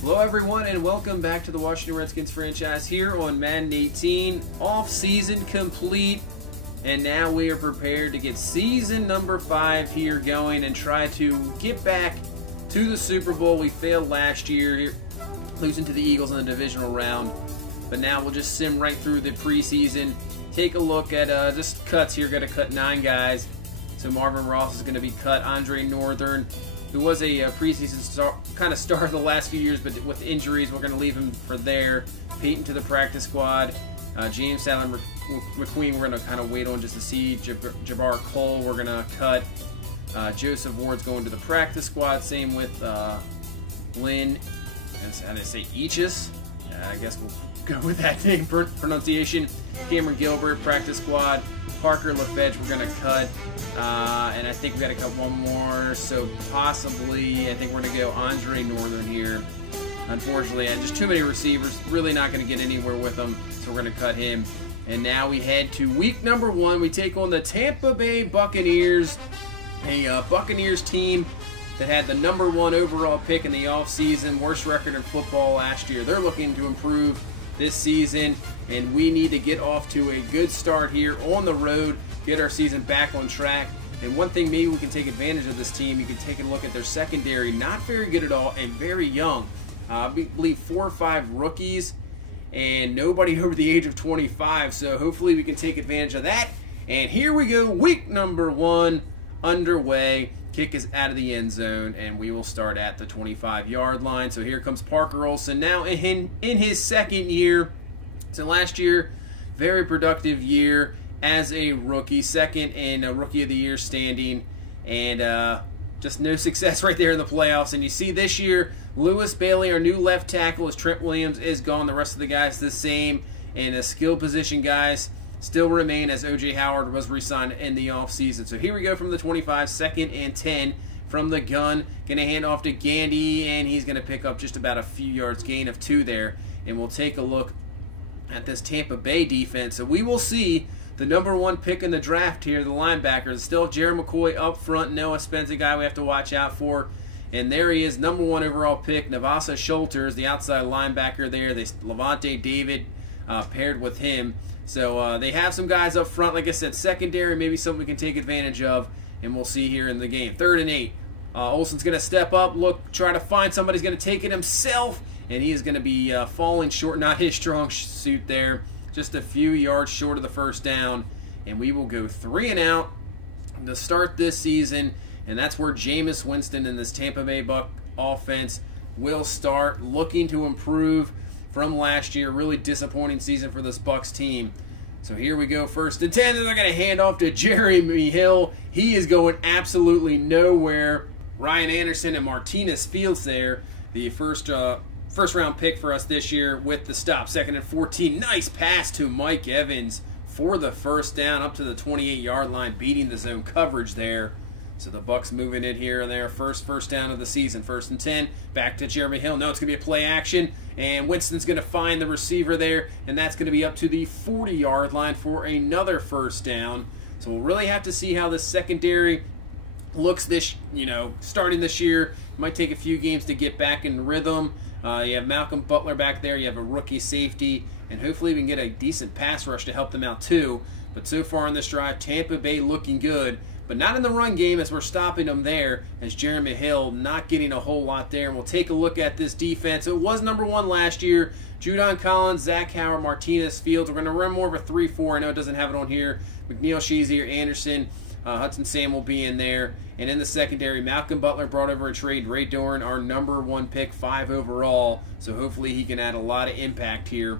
Hello everyone and welcome back to the Washington Redskins franchise here on Madden 18. Off season complete, and now we are prepared to get season number 5 here going and try to get back to the Super Bowl. We failed last year, losing to the Eagles in the divisional round, but now we'll just sim right through the preseason. Take a look at just cuts here. Got to cut 9 guys. So Marvin Ross is going to be cut. Andre Northern, who was a preseason star the last few years, but with injuries, we're going to leave him for there. Peyton to the practice squad. James Allen McQueen, we're going to kind of wait on just to see. Jabbar Cole, we're going to cut. Joseph Ward's going to the practice squad. Same with Lynn, how do I say, Eachus? I guess we'll go with that name pronunciation. Cameron Gilbert, practice squad. Parker LaFedge, we're going to cut. And I think we got to cut one more. So possibly, I think we're going to go Andre Northern here. Unfortunately, just too many receivers. Really not going to get anywhere with them. So we're going to cut him. And now we head to week number 1. We take on the Tampa Bay Buccaneers. A Buccaneers team that had the number 1 overall pick in the offseason. Worst record in football last year. They're looking to improve this season, and we need to get off to a good start here on the road, get our season back on track. And one thing maybe we can take advantage of this team, you can take a look at their secondary, not very good at all and very young. I believe 4 or 5 rookies and nobody over the age of 25, so hopefully we can take advantage of that. And here we go, week number 1 underway. Kick is out of the end zone, and we will start at the 25-yard line. So here comes Parker Olsen now in his second year. So last year, very productive year as a rookie, second in a Rookie of the Year standing, and just no success right there in the playoffs. And you see this year, Lewis Bailey, our new left tackle, as Trent Williams is gone. The rest of the guys the same, and the skill position guys still remain as O.J. Howard was re-signed in the offseason. So here we go from the 25, 2nd and 10 from the gun. Going to hand off to Gandy, and he's going to pick up just about a few yards, gain of 2 there. And we'll take a look at this Tampa Bay defense. So we will see the number 1 pick in the draft here, the linebackers. Still Jared McCoy up front. Noah Spence, a guy we have to watch out for. And there he is, number 1 overall pick. Navasa Schulters, the outside linebacker there. Levante David paired with him. So they have some guys up front. Like I said, secondary, maybe something we can take advantage of, and we'll see here in the game. 3rd and 8. Olsen's going to step up, try to find somebody. He's going to take it himself, and he is going to be falling short. Not his strong suit there. Just a few yards short of the first down, and we will go 3 and out to start this season, and that's where Jameis Winston and this Tampa Bay Bucs offense will start, looking to improve from last year. Really disappointing season for this Bucs team. So here we go, 1st and 10. They're going to hand off to Jeremy Hill. He is going absolutely nowhere. Ryan Anderson and Martinez Fields there, the first round pick for us this year with the stop. 2nd and 14. Nice pass to Mike Evans for the first down up to the 28-yard line, beating the zone coverage there. So the Bucs moving it here and there. First down of the season. 1st and 10. Back to Jeremy Hill. No, it's going to be a play action. And Winston's going to find the receiver there. And that's going to be up to the 40-yard line for another first down. So we'll really have to see how the secondary looks starting this year. It might take a few games to get back in rhythm. You have Malcolm Butler back there. You have a rookie safety. And hopefully we can get a decent pass rush to help them out too. But so far in this drive, Tampa Bay looking good. But not in the run game, as we're stopping them there, as Jeremy Hill not getting a whole lot there. And we'll take a look at this defense. It was number 1 last year. Judon Collins, Zach Howard, Martinez Fields. We're going to run more of a 3-4. I know it doesn't have it on here. McNeil, Shazier, Anderson, Hudson Sam will be in there. And in the secondary, Malcolm Butler brought over a trade. Ray Dorn, our number 1 pick, 5 overall. So hopefully he can add a lot of impact here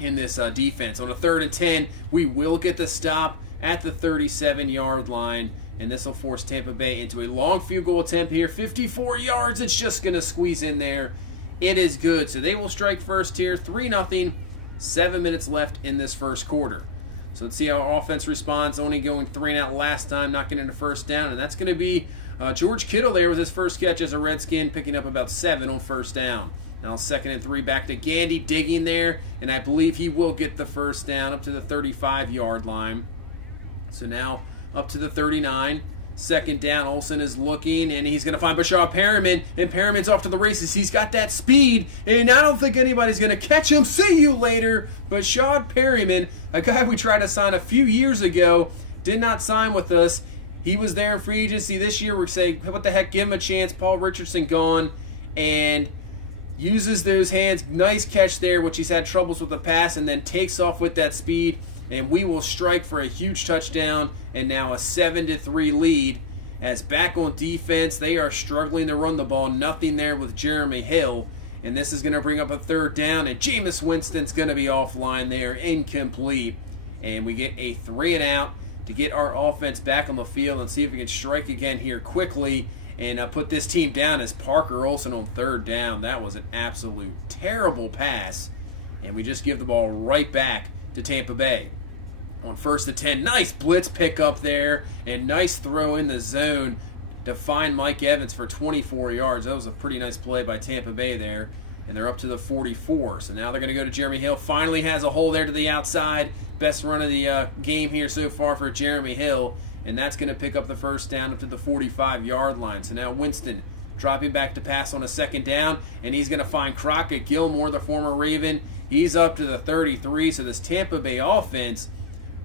in this defense. On a 3rd and 10, we will get the stop at the 37-yard line, and this will force Tampa Bay into a long field goal attempt here. 54 yards, it's just going to squeeze in there. It is good. So they will strike first here, 3-0, 7 minutes left in this first quarter. So let's see how our offense responds. Only going 3 and out last time, not getting a first down, and that's going to be George Kittle there with his first catch as a Redskin, picking up about 7 on first down. Now 2nd and 3, back to Gandy, digging there, and I believe he will get the first down up to the 35-yard line. So now up to the 39, Second down, Olsen is looking, and he's going to find Bashar Perriman, and Perriman's off to the races. He's got that speed, and I don't think anybody's going to catch him. See you later. Bashar Perriman, a guy we tried to sign a few years ago, did not sign with us. He was there in free agency this year. We're saying, what the heck, give him a chance. Paul Richardson gone, and uses those hands. Nice catch there, which he's had troubles with the pass, and then takes off with that speed. And we will strike for a huge touchdown, and now a 7-3 lead. As back on defense, they are struggling to run the ball. Nothing there with Jeremy Hill. And this is going to bring up a third down, and Jameis Winston's going to be offline there, incomplete. And we get a 3-and-out to get our offense back on the field and see if we can strike again here quickly and put this team down as Parker Olsen on third down. That was an absolute terrible pass, and we just give the ball right back to Tampa Bay. On 1st and 10, nice blitz pickup there, and nice throw in the zone to find Mike Evans for 24 yards. That was a pretty nice play by Tampa Bay there, and they're up to the 44. So now they're going to go to Jeremy Hill. Finally has a hole there to the outside. Best run of the game here so far for Jeremy Hill, and that's going to pick up the first down up to the 45-yard line. So now Winston dropping back to pass on a second down, and he's going to find Crockett Gilmore, the former Raven. He's up to the 33, so this Tampa Bay offense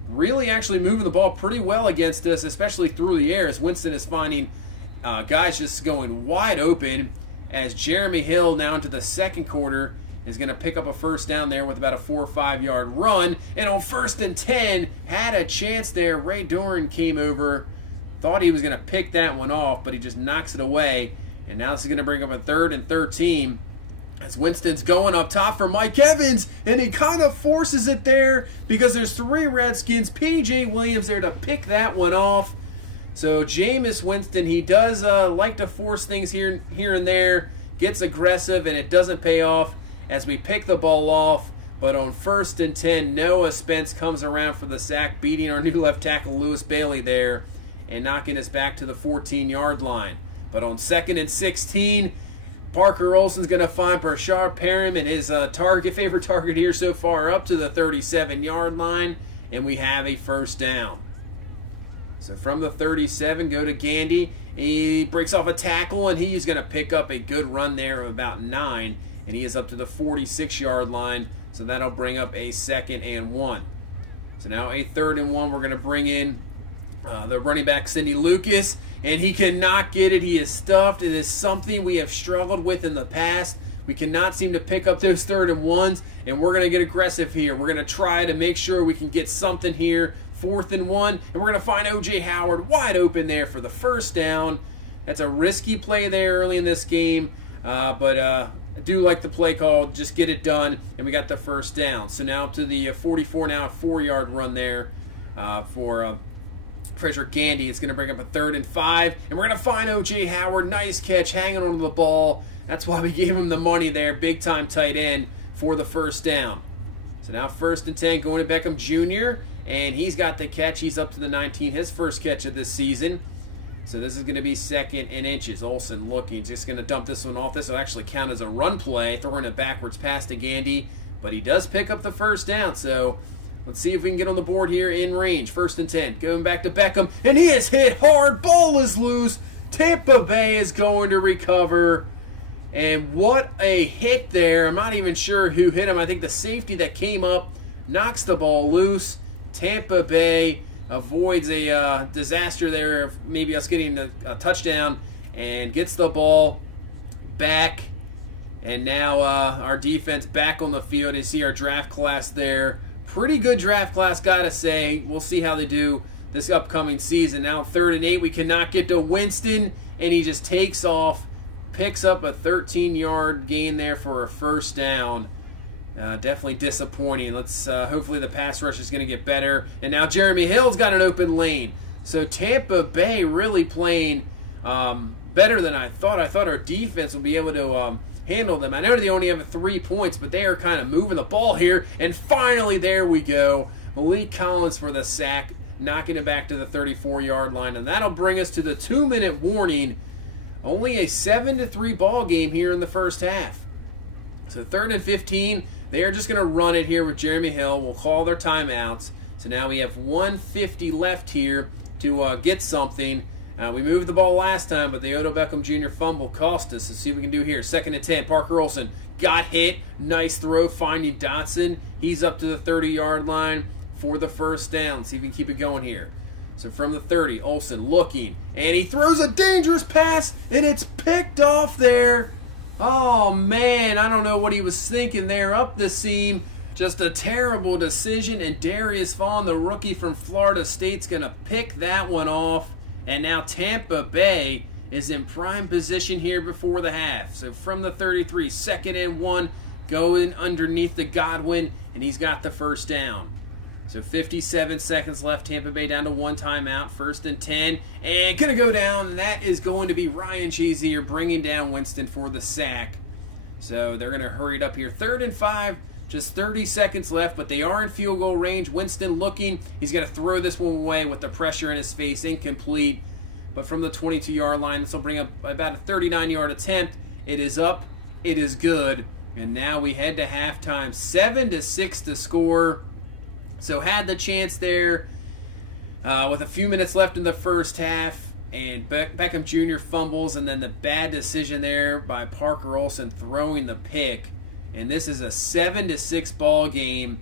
really actually moving the ball pretty well against us, especially through the air, as Winston is finding guys just going wide open, as Jeremy Hill now into the second quarter is going to pick up a first down there with about a 4 or 5 yard run. And on 1st and 10, had a chance there. Ray Doran came over, thought he was going to pick that one off, but he just knocks it away. And now this is going to bring up a 3rd and 13. As Winston's going up top for Mike Evans, and he kind of forces it there because there's 3 Redskins. P.J. Williams there to pick that one off. So Jameis Winston, he does like to force things here and there, gets aggressive, and it doesn't pay off as we pick the ball off. But on 1st and 10, Noah Spence comes around for the sack, beating our new left tackle Lewis Bailey there and knocking us back to the 14-yard line. But on 2nd and 16, Parker Olsen's going to find Bashar Perriman, his favorite target here so far, up to the 37-yard line, and we have a first down. So from the 37, go to Gandy. He breaks off a tackle, and he's going to pick up a good run there of about 9, and he is up to the 46-yard line, so that'll bring up a 2nd and 1. So now a 3rd and 1, we're going to bring in the running back, Sidney Lucas, and he cannot get it. He is stuffed. It is something we have struggled with in the past. We cannot seem to pick up those 3rd and 1s, and we're going to get aggressive here. We're going to try to make sure we can get something here. 4th and 1, and we're going to find O.J. Howard wide open there for the first down. That's a risky play there early in this game, but I do like the play call. Just get it done, and we got the first down. So now up to the 44, now a 4-yard run there for Frederick Gandy. It's going to bring up a 3rd and 5, and we're going to find O.J. Howard. Nice catch, hanging onto the ball. That's why we gave him the money there. Big-time tight end for the first down. So now 1st and 10, going to Beckham Jr., and he's got the catch. He's up to the 19, his first catch of this season. So this is going to be 2nd and inches. Olsen looking, just going to dump this one off. This will actually count as a run play, throwing it backwards past to Gandy, but he does pick up the first down. So let's see if we can get on the board here in range. 1st and 10, going back to Beckham, and he is hit hard. Ball is loose. Tampa Bay is going to recover. And what a hit there. I'm not even sure who hit him. I think the safety that came up knocks the ball loose. Tampa Bay avoids a disaster there of maybe us getting a touchdown and gets the ball back. And now our defense back on the field. You see our draft class there. Pretty good draft class, gotta say. We'll see how they do this upcoming season. Now 3rd and 8, we cannot get to Winston, and he just takes off, picks up a 13-yard gain there for a first down. Definitely disappointing. Let's hopefully the pass rush is going to get better. And now Jeremy Hill's got an open lane. So Tampa Bay really playing better than I thought. I thought our defense would be able to handle them. I know they only have 3 points, but they are kind of moving the ball here. And finally, there we go. Malik Collins for the sack, knocking it back to the 34-yard line. And that'll bring us to the 2-minute warning. Only a 7-3 ball game here in the first half. So 3rd and 15, they are just going to run it here with Jeremy Hill. We'll call their timeouts. So now we have 1:50 left here to get something. We moved the ball last time, but the Odell Beckham Jr. fumble cost us. Let's see what we can do here. 2nd and 10. Parker Olsen got hit. Nice throw, finding Dotson. He's up to the 30-yard line for the first down. Let's see if we can keep it going here. So from the 30, Olsen looking, and he throws a dangerous pass, and it's picked off there. Oh, man, I don't know what he was thinking there up the seam. Just a terrible decision, and Darius Vaughn, the rookie from Florida State's going to pick that one off. And now Tampa Bay is in prime position here before the half. So from the 33, 2nd and 1, going underneath the Godwin, and he's got the first down. So 57 seconds left. Tampa Bay down to 1 timeout. 1st and 10. And going to go down, and that is going to be Ryan Shazier bringing down Winston for the sack. So they're going to hurry it up here. 3rd and 5. Just 30 seconds left, but they are in field goal range. Winston looking. He's going to throw this one away with the pressure in his face. Incomplete. But from the 22-yard line, this will bring up about a 39-yard attempt. It is up. It is good. And now we head to halftime. 7-6 to score. So had the chance there with a few minutes left in the first half. And Beckham Jr. fumbles. And then the bad decision there by Parker Olsen throwing the pick. And this is a 7-6 ball game.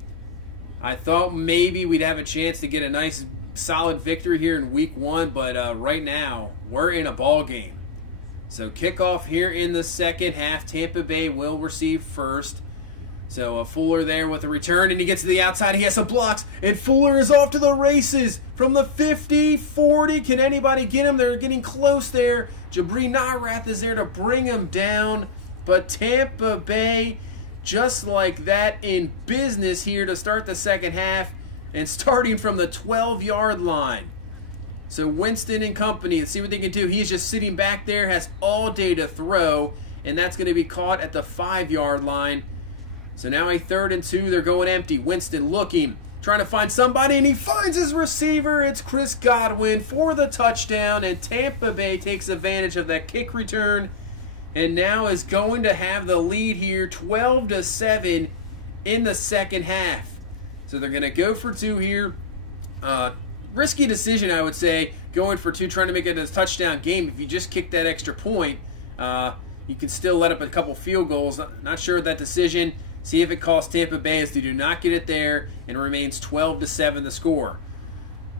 I thought maybe we'd have a chance to get a nice solid victory here in week 1, but right now we're in a ball game. So kickoff here in the second half. Tampa Bay will receive first. So Fuller there with a return, and he gets to the outside. He has some blocks, and Fuller is off to the races from the 50, 40. Can anybody get him? They're getting close there. Jabri Narath is there to bring him down, but Tampa Bay, just like that, in business here to start the second half, and starting from the 12-yard line. So Winston and company, let's see what they can do. He's just sitting back there, has all day to throw, and that's going to be caught at the 5-yard line. So now a 3rd and 2, they're going empty. Winston looking, trying to find somebody, and he finds his receiver. It's Chris Godwin for the touchdown, and Tampa Bay takes advantage of that kick return, and now is going to have the lead here, 12-7 in the second half. So they're going to go for 2 here. Risky decision, I would say, going for 2, trying to make it a touchdown game. If you just kick that extra point, you can still let up a couple field goals. Not sure of that decision. See if it costs Tampa Bay as they do not get it there, and it remains 12-7 the score.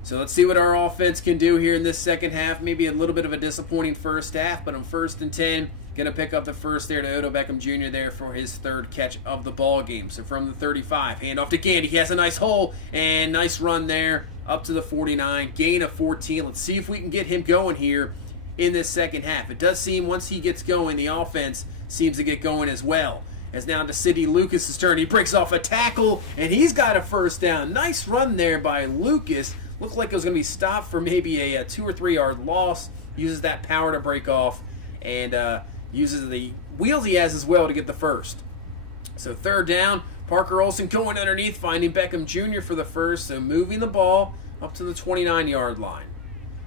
So let's see what our offense can do here in this second half. Maybe a little bit of a disappointing first half, but on 1st and 10, going to pick up the first there to Odell Beckham Jr. there for his 3rd catch of the ball game. So from the 35, hand off to Gandy. He has a nice hole, and nice run there up to the 49. Gain of 14. Let's see if we can get him going here in this second half. It does seem once he gets going, the offense seems to get going as well. As now to Sidney Lucas' turn. He breaks off a tackle, and he's got a first down. Nice run there by Lucas. Looked like it was going to be stopped for maybe a 2 or 3 yard loss. Uses that power to break off, and uses the wheels he has as well to get the first. So 3rd down, Parker Olsen going underneath, finding Beckham Jr. for the first. So moving the ball up to the 29-yard line.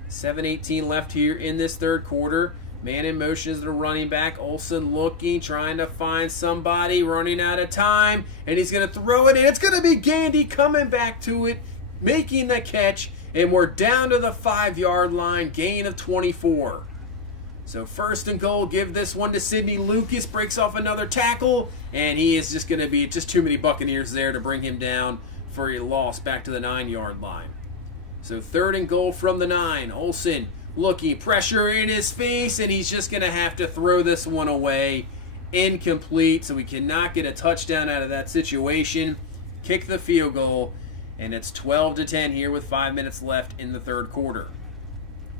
7:18 left here in this 3rd quarter. Man in motion is the running back. Olsen looking, trying to find somebody, running out of time, and he's going to throw it, and it's going to be Gandy coming back to it, making the catch, and we're down to the 5-yard line, gain of 24. So 1st and goal, give this one to Sidney Lucas, breaks off another tackle, and he is just going to be just too many Buccaneers there to bring him down for a loss back to the 9-yard line. So 3rd and goal from the 9. Olsen looking, pressure in his face, and he's just going to have to throw this one away. Incomplete, so we cannot get a touchdown out of that situation. Kick the field goal, and it's 12-10 here with 5 minutes left in the 3rd quarter.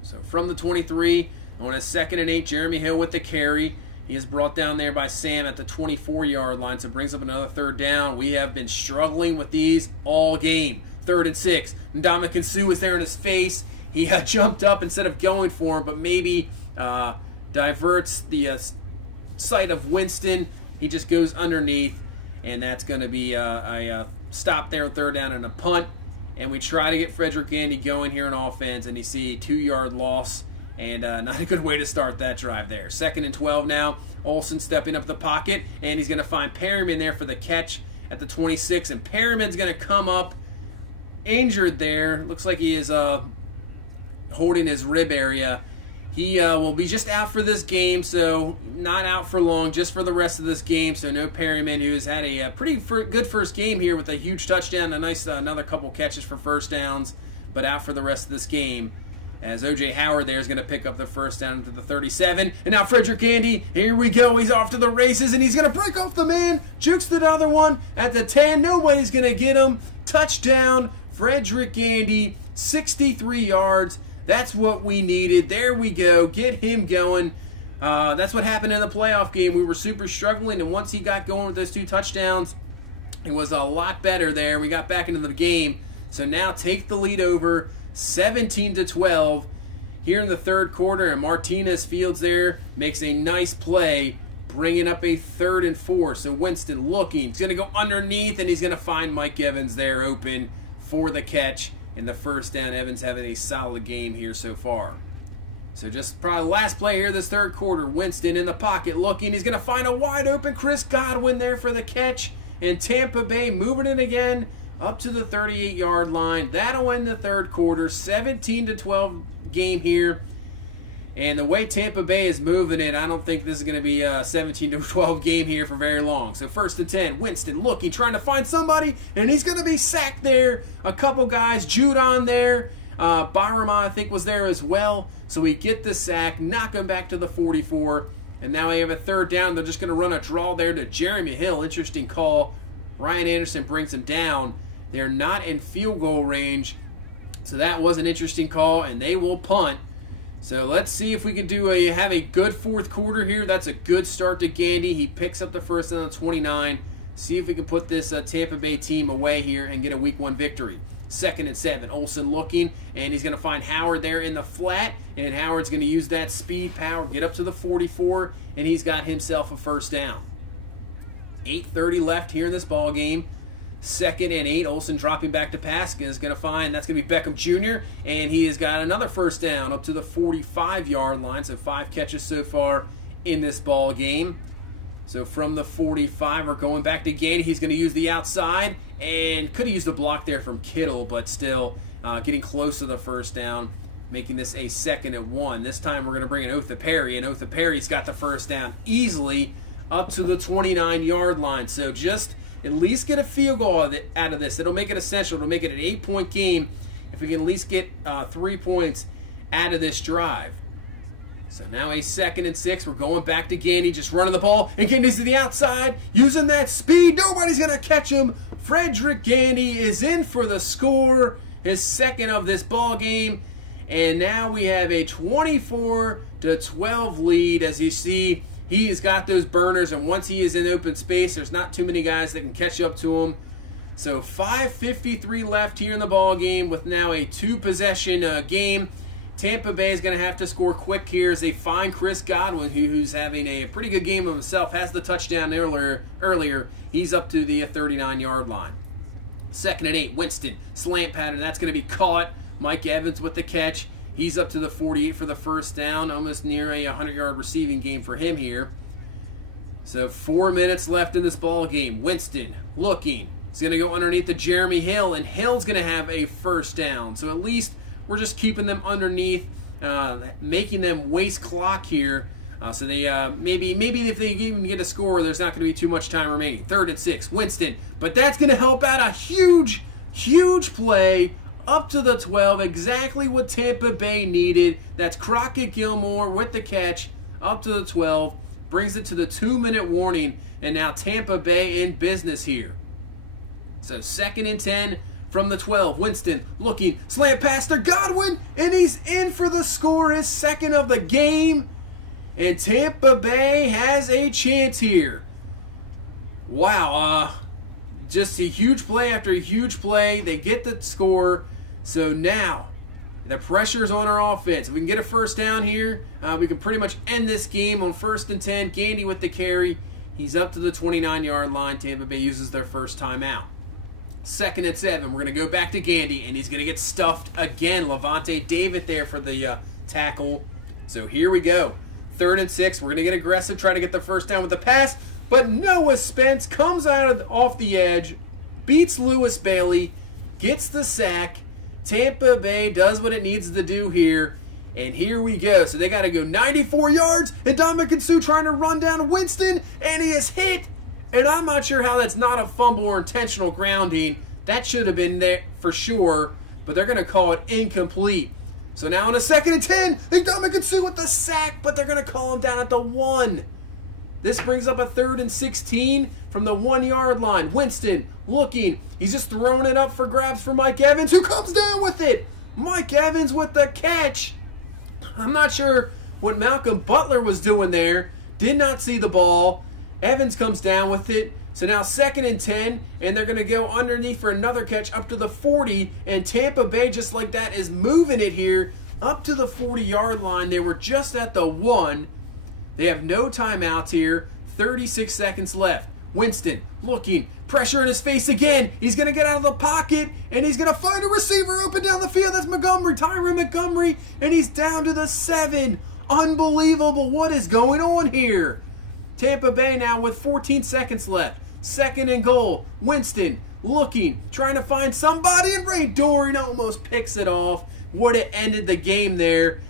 So from the 23, on a 2nd and 8, Jeremy Hill with the carry. He is brought down there by Sam at the 24-yard line, so brings up another 3rd down. We have been struggling with these all game. 3rd and 6. Ndamukong Suh is there in his face. He jumped up instead of going for him, but maybe diverts the sight of Winston. He just goes underneath, and that's going to be a stop there, 3rd down and a punt. And we try to get Frederick Gandy going here on offense, and you see a 2-yard loss, and not a good way to start that drive there. 2nd and 12 now. Olsen stepping up the pocket, and he's going to find Perryman there for the catch at the 26, and Perryman's going to come up injured there. Looks like he is holding his rib area, He will be just out for this game, so not out for long, just for the rest of this game. So no Perryman, who has had a pretty good first game here with a huge touchdown, a nice another couple catches for first downs, but out for the rest of this game. As O.J. Howard there is going to pick up the first down to the 37. And now Frederick Gandy, here we go. He's off to the races, and he's going to break off the man. Jukes the other one at the 10. Nobody's going to get him. Touchdown, Frederick Gandy, 63 yards. That's what we needed. There we go. Get him going. That's what happened in the playoff game. We were super struggling, and once he got going with those 2 touchdowns, it was a lot better there. We got back into the game. So now take the lead over 17-12 here in the third quarter, and Martinez Fields there makes a nice play, bringing up a 3rd and 4. So Winston looking. He's going to go underneath, and he's going to find Mike Evans there open for the catch. And the first down. Evans having a solid game here so far. So just probably the last play here this third quarter. Winston in the pocket looking. He's going to find a wide open Chris Godwin there for the catch. And Tampa Bay moving it again up to the 38-yard line. That'll end the third quarter. 17-12 game here. And the way Tampa Bay is moving it, I don't think this is going to be a 17-12 game here for very long. So 1st and 10, Winston looking, trying to find somebody, and he's going to be sacked there. A couple guys, Judon there, Barama I think was there as well. So we get the sack, knock him back to the 44, and now we have a 3rd down. They're just going to run a draw there to Jeremy Hill. Interesting call. Ryan Anderson brings him down. They're not in field goal range, so that was an interesting call, and they will punt. So let's see if we can have a good fourth quarter here. That's a good start to Gandy. He picks up the first on the 29. See if we can put this Tampa Bay team away here and get a Week 1 victory. 2nd and 7. Olsen looking, and he's going to find Howard there in the flat, and Howard's going to use that speed power, get up to the 44, and he's got himself a first down. 8:30 left here in this ball game. 2nd and 8. Olsen dropping back to pass is going to find, that's going to be Beckham Jr., and he has got another first down up to the 45-yard line. So 5 catches so far in this ball game. So from the 45, we're going back to Gandy. He's going to use the outside, and could have used the block there from Kittle, but still getting close to the first down, making this a 2nd and 1. This time we're going to bring in Otha Perry, and Otha Perry's got the first down easily up to the 29-yard line. So just at least get a field goal out of this. It'll make it essential. It'll make it an 8-point game if we can at least get 3 points out of this drive. So now a 2nd and 6. We're going back to Gandy, just running the ball. And Gandy's to the outside, using that speed. Nobody's going to catch him. Frederick Gandy is in for the score, his 2nd of this ball game. And now we have a 24-12 lead. As you see, he has got those burners, and once he is in open space, there's not too many guys that can catch up to him. So 5:53 left here in the ball game with now a 2-possession game. Tampa Bay is going to have to score quick here as they find Chris Godwin, who's having a pretty good game of himself, has the touchdown earlier. He's up to the 39-yard line. 2nd and 8, Winston, slant pattern, that's going to be caught. Mike Evans with the catch. He's up to the 48 for the first down, almost near a 100-yard receiving game for him here. So 4 minutes left in this ball game. Winston looking. He's going to go underneath the Jeremy Hill, and Hill's going to have a first down. So at least we're just keeping them underneath, making them waste clock here. So they maybe if they even get a score, there's not going to be too much time remaining. 3rd and 6, Winston. But that's going to help out a huge play up to the 12, exactly what Tampa Bay needed. That's Crockett Gilmore with the catch up to the 12, brings it to the 2-minute warning, and now Tampa Bay in business here. So 2nd and 10 from the 12. Winston looking, slant pass to Godwin, and he's in for the score, his 2nd of the game, and Tampa Bay has a chance here. Wow, just a huge play after a huge play. They get the score. So now, the pressure is on our offense. If we can get a first down here, we can pretty much end this game on 1st and 10. Gandy with the carry. He's up to the 29-yard line. Tampa Bay uses their first timeout. 2nd and 7. We're going to go back to Gandy, and he's going to get stuffed again. Levante David there for the tackle. So here we go. 3rd and 6. We're going to get aggressive, try to get the first down with the pass. But Noah Spence comes out off the edge, beats Lewis Bailey, gets the sack. Tampa Bay does what it needs to do here, And here we go. So they got to go 94 yards. And Ndamukong Suh trying to run down Winston. And he is hit. And I'm not sure how that's not a fumble or intentional grounding. That should have been there for sure. But they're going to call it incomplete. So now on a 2nd and 10. Ndamukong Suh with the sack. But they're going to call him down at the 1. This brings up a 3rd and 16 from the 1-yard line. Winston looking. He's just throwing it up for grabs for Mike Evans, who comes down with it. Mike Evans with the catch. I'm not sure what Malcolm Butler was doing there. Did not see the ball. Evans comes down with it. So now 2nd and 10, and they're going to go underneath for another catch up to the 40. And Tampa Bay, just like that, is moving it here up to the 40-yard line. They were just at the 1. They have no timeouts here. 36 seconds left. Winston looking. Pressure in his face again. He's going to get out of the pocket, and he's going to find a receiver open down the field. That's Tyrone Montgomery, and he's down to the 7. Unbelievable. What is going on here? Tampa Bay now with 14 seconds left. 2nd and goal. Winston looking, trying to find somebody, and Ray Doran almost picks it off. Would have ended the game there.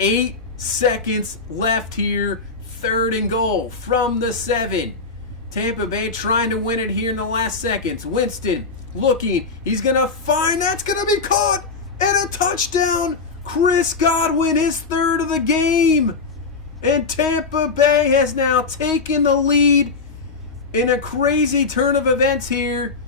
8 seconds left here. 3rd and goal from the 7. Tampa Bay trying to win it here in the last seconds. Winston looking. He's going to find. That's going to be caught. And a touchdown. Chris Godwin, his 3rd of the game. And Tampa Bay has now taken the lead in a crazy turn of events here.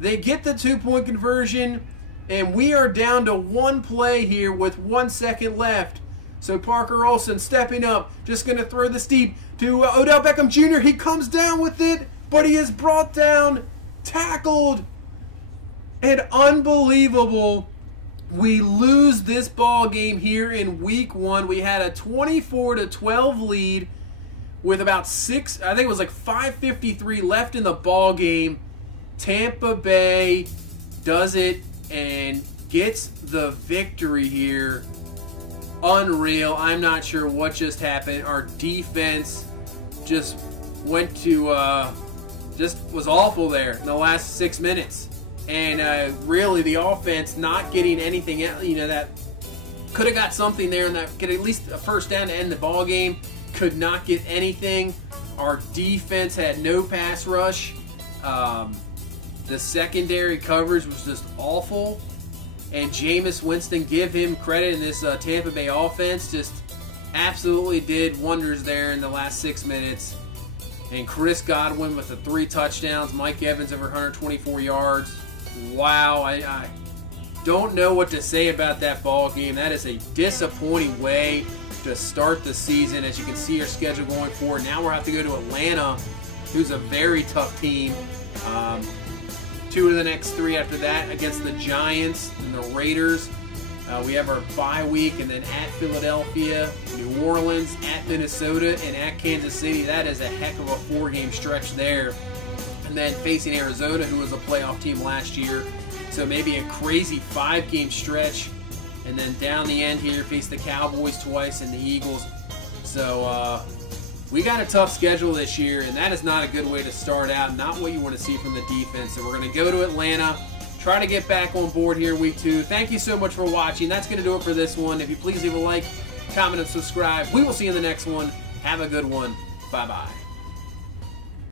They get the 2-point conversion. And we are down to 1 play here with 1 second left. So Parker Olsen stepping up, just going to throw this deep to Odell Beckham Jr. He comes down with it, but he is brought down, tackled, and unbelievable. We lose this ball game here in week 1. We had a 24-12 lead with about 5:53 left in the ball game. Tampa Bay does it and gets the victory here. Unreal. I'm not sure what just happened. Our defense just went to, just was awful there in the last 6 minutes. And really the offense not getting anything, that could have got something there and that get at least a first down to end the ball game. Could not get anything. Our defense had no pass rush. The secondary coverage was just awful. And Jameis Winston, give him credit in this Tampa Bay offense, just absolutely did wonders there in the last 6 minutes. And Chris Godwin with the 3 touchdowns. Mike Evans over 124 yards. Wow, I don't know what to say about that ball game. That is a disappointing way to start the season. As you can see, our schedule going forward. Now we'll have to go to Atlanta, who's a very tough team. 2 of the next 3 after that against the Giants and the Raiders. We have our bye week, and then at Philadelphia, New Orleans, at Minnesota, and at Kansas City. That is a heck of a 4-game stretch there. And then facing Arizona, who was a playoff team last year. So maybe a crazy 5-game stretch. And then down the end here, face the Cowboys twice and the Eagles. So, we got a tough schedule this year, and that is not a good way to start out. Not what you want to see from the defense. So we're going to go to Atlanta, try to get back on board here in week 2. Thank you so much for watching. That's going to do it for this one. If you please leave a like, comment, and subscribe. We will see you in the next one. Have a good one. Bye-bye.